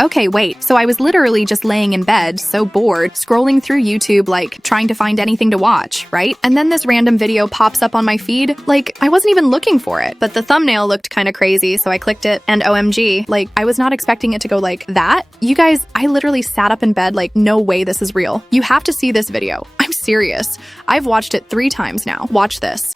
Okay, wait, so I was literally just laying in bed, so bored, scrolling through YouTube, like, trying to find anything to watch, right? And then this random video pops up on my feed. Like, I wasn't even looking for it, but the thumbnail looked kind of crazy, so I clicked it, and OMG, like, I was not expecting it to go like that. You guys, I literally sat up in bed like, no way this is real. You have to see this video. I'm serious. I've watched it 3 times now. Watch this.